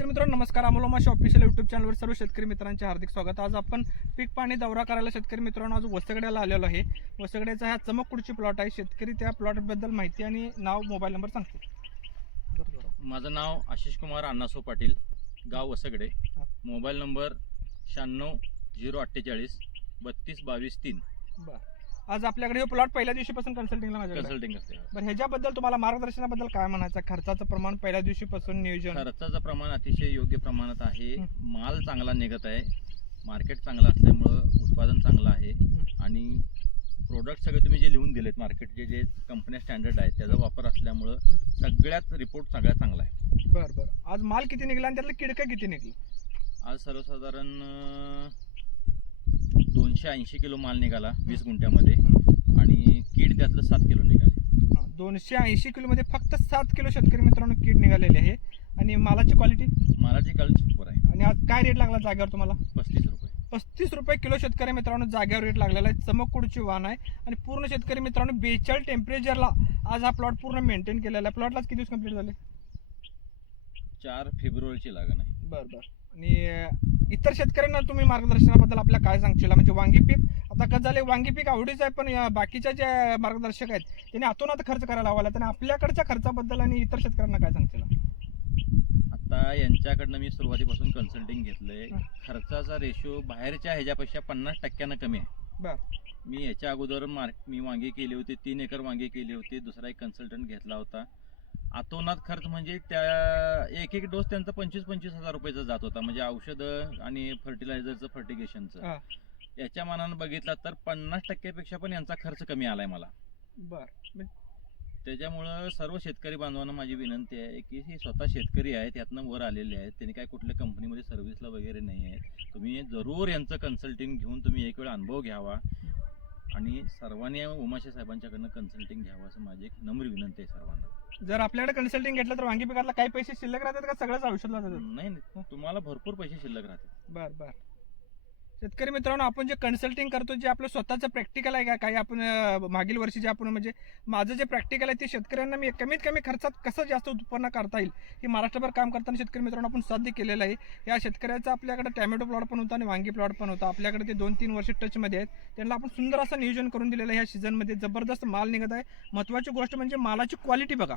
शेतकरी मित्रांनो नमस्कार. अमोलोमाशी ऑफिशियल युट्यूब चॅनलवर सर्व शेतकरी मित्रांचे हार्दिक स्वागत. आज आपण पीक पाणी दौरा करायला शेतकरी मित्रांनो आज वसगड्याला आलेलो आहे. वसगड्याचा हा चमककुडची प्लॉट आहे. शेतकरी त्या प्लॉटबद्दल माहिती आणि नाव मोबाईल नंबर सांगतो. माझं नाव आशिष कुमार अण्णासो पाटील गाव वसगडे. मोबाईल नंबर शहाण्णव झिरो अठ्ठेचाळीस बत्तीस बावीस तीन. बरं. आज आपल्याकडे प्लॉट पहिल्या दिवशीपासून कन्सल्टिंगला माझ्याकडे. कन्सल्टिंग असते बरं ह्याच्याबद्दल तुम्हाला मार्गदर्शनाबद्दल काय म्हणायचं खर्चाचं प्रमाण पहिल्या दिवशीपासून नियोजन. खर्चाचं प्रमाण अतिशय योग्य प्रमाणात आहे. माल चांगला निघत आहे. मार्केट चांगलं असल्यामुळं उत्पादन चांगलं आहे. आणि प्रोडक्ट सगळे तुम्ही जे लिहून दिलेत मार्केटचे जे कंपन्या स्टँडर्ड आहेत त्याचा वापर असल्यामुळं सगळ्यात रिपोर्ट सगळ्यात चांगला आहे. बरं बरं. आज माल किती निघला आणि त्यातलं किडकं किती निघलं? आज सर्वसाधारण अं, दोनशे ऐंशी किलो माल निघाला वीस गुंठ्यामध्ये. आणि कीड त्यातलं सात किलो निघाले. दोनशे ऐंशी किलोमध्ये फक्त सात किलो शेतकरी मित्रांनो कीड निघालेली आहे. आणि मालाची क्वालिटी मालाची काळ सुपर आहे. आणि आज काय रेट लागला जागेवर तुम्हाला? पस्तीस रुपये. पस्तीस रुपये किलो शेतकरी मित्रांनो जागेवर रेट लागलेला आहे. चमककुडची वाहन आहे. आणि पूर्ण शेतकरी मित्रांनो बेचाळीस टेम्परेचरला आज हा प्लॉट पूर्ण मेंटेन केलेला आहे. प्लॉटलाच किती दिवस कंप्लीट झाले? चार फेब्रुवारीची लागण आहे. बरं बरं. आणि इतर शेतकऱ्यांना तुम्ही मार्गदर्शनाबद्दल आपल्या काय सांगशील? म्हणजे वांगी पीक आता कसं झाले वांगी पीक आवडीचं आहे पण बाकीच्या जे मार्गदर्शक आहेत त्यांनी आतून आता खर्च करायला हवा आणि आपल्याकडच्या खर्चाबद्दल आणि इतर शेतकऱ्यांना काय सांगशील? आता यांच्याकडनं मी सुरुवातीपासून कन्सल्टिंग घेतलंय. खर्चाचा रेशो बाहेरच्या ह्याच्यापेक्षा पन्नास टक्क्यानं कमी आहे. बर. मी याच्या अगोदर मार्क मी वांगी केली होती तीन एकर वांगी केली होती. दुसरा एक कन्सल्टंट घेतला होता. आतोनात खर्च म्हणजे त्या एक एक डोस त्यांचा पंचवीस पंचवीस हजार रुपयाचा जात होता. म्हणजे औषधं आणि फर्टिलायझरचं फर्टिगेशनचं. याच्या मानानं बघितला तर पन्नास टक्क्यापेक्षा पण यांचा खर्च कमी आलाय मला. बर. त्याच्यामुळं सर्व शेतकरी बांधवांना माझी विनंती आहे की हे स्वतः शेतकरी आहेत यातनं वर आलेले आहेत. त्यांनी काय कुठल्या कंपनीमध्ये सर्व्हिसला वगैरे नाही आहेत. तुम्ही जरूर यांचं कन्सल्टिंग घेऊन तुम्ही एक वेळ अनुभव घ्यावा. आणि सर्वांनी उमाशे साहेबांच्याकडनं कन्सल्टिंग घ्यावं असं माझी एक नम्र विनंती आहे सर्वांना. जर आपल्याकडे कन्सल्टिंग घेतलं तर वांगी पिकातला काही पैसे शिल्लक राहतात का? सगळंच औषधला जातात नाही नाही, तुम्हाला भरपूर पैसे शिल्लक राहतील बर बर. शेतकरी मित्रांनो आपण जे कन्सल्टिंग करतो जे आपलं स्वतःचं प्रॅक्टिकल आहे का? काही आपण मागील वर्षी जे आपण म्हणजे माझं जे प्रॅक्टिकल आहे ते शेतकऱ्यांना मी कमीत कमी खर्चात कसं जास्त उत्पन्न करता येईल? हे महाराष्ट्रभर काम करताना शेतकरी मित्रांनो आपण साध्य केलेलं आहे. या शेतकऱ्याचा आपल्याकडे टॅमॅटो प्लॉट पण होता आणि वांगी प्लॉट पण होता. आपल्याकडे ते दोन तीन वर्ष टचमध्ये आहेत. त्यांना आपण सुंदर असं नियोजन करून दिलेलं आहे. ह्या सीझनमध्ये जबरदस्त माल निघत आहे. महत्त्वाची गोष्ट म्हणजे मालाची क्वालिटी बघा.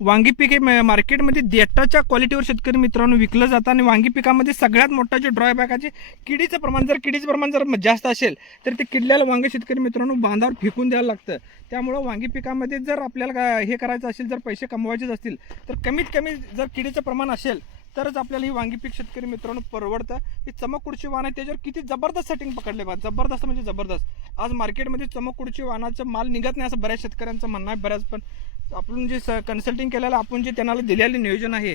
वांगी पीक हे म- मार्केटमध्ये देटाच्या क्वालिटीवर शेतकरी मित्रांनो विकलं जातं आणि वांगी पिकामध्ये सगळ्यात मोठा जे ड्रॉबॅक आहे किडीचं प्रमाण जर किडीचं प्रमाण जर जास्त असेल तर ते किडल्याला वांगे शेतकरी मित्रांनो बांधावर फेकून द्यायला लागतं. त्यामुळं वांगी पिकामध्ये जर आपल्याला हे करायचं असेल जर पैसे कमवायचेच असतील तर कमीत कमी जर किडीचं प्रमाण असेल तरच आपल्याला ही वांगी पीक शेतकरी मित्रांनो परवडतं. ही चमकुडची वाहन आहे त्याच्यावर किती जबरदस्त सेटिंग पकडले बा जबरदस्त म्हणजे जबरदस्त. आज मार्केटमध्ये चमकुडची वाहनाचं माल निघत नाही असं बऱ्याच शेतकऱ्यांचं म्हणणं आहे बऱ्याच पण आपण जे स कन्सल्टिंग केलेलं आपण जे त्यांना दिलेले नियोजन आहे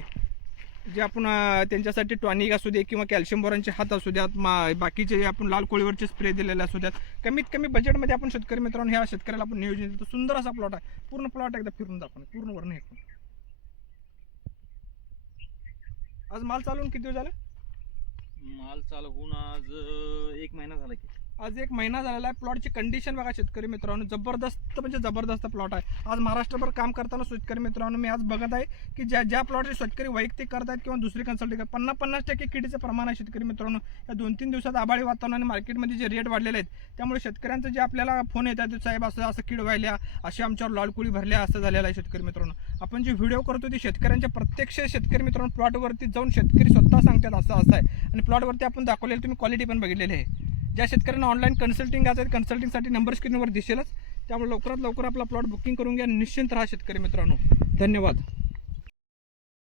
जे आपण त्यांच्यासाठी टॉनिक असू दे किंवा कॅल्शियम बोरांचे हात असू द्यात मा बाकीचे जे आपण लाल कोळीवरचे स्प्रे दिलेले असू द्यात कमीत कमी बजेटमध्ये आपण शेतकरी मित्रांनो ह्या शेतकऱ्याला आपण नियोजन देतो. सुंदर असा प्लॉट आहे. पूर्ण प्लॉट एकदा फिरून दाखवून पूर्ण वर्ण हे आज माल चालवून किती दिवस झाले? माल चालू होऊन आज एक महिना झाला की. आज एक महिना झालेला आहे. प्लॉटची कंडिशन बघा शेतकरी मित्रांनो. जबरदस्त म्हणजे जबरदस्त प्लॉट आहे. आज महाराष्ट्रभर काम करताना शेतकरी मित्रांनो मी आज बघत आहे की ज्या ज्या प्लॉटचे शेतकरी वैयक्तिक करतात किंवा दुसरी कन्सल्टिंग करतात पन्नास पन्नास टक्के किडीचं प्रमाण आहे शेतकरी मित्रांनो. या दोन तीन दिवसात आबाळी वातावरणाने मार्केटमध्ये जे रेट वाढलेले आहेत त्यामुळे शेतकऱ्यांचं जे आपल्याला फोन येतात साहेब असं असं किड व्हायल्या असे आमच्यावर लालकुळी भरल्या असं झालेलं आहे शेतकरी मित्रांनो. आपण जे व्हिडिओ करतो ते शेतकऱ्यांच्या प्रत्यक्ष शेतकरी मित्रांनो प्लॉटवरती जाऊन शेतकरी स्वतः सांगतात असं असं आहे. आणि प्लॉटवरती आपण दाखवलेलं तुम्ही क्वालिटी पण बघितलेली आहे. ज्या शेतकऱ्यांना ऑनलाईन कन्सल्टिंग घ्यायचं कन्सल्टिंगसाठी नंबर स्क्रीनवर दिसेलच. त्यामुळे लवकरात लवकर आपला प्लॉट बुकिंग करून घ्या. निश्चिंत राहा शेतकरी मित्रांनो. धन्यवाद.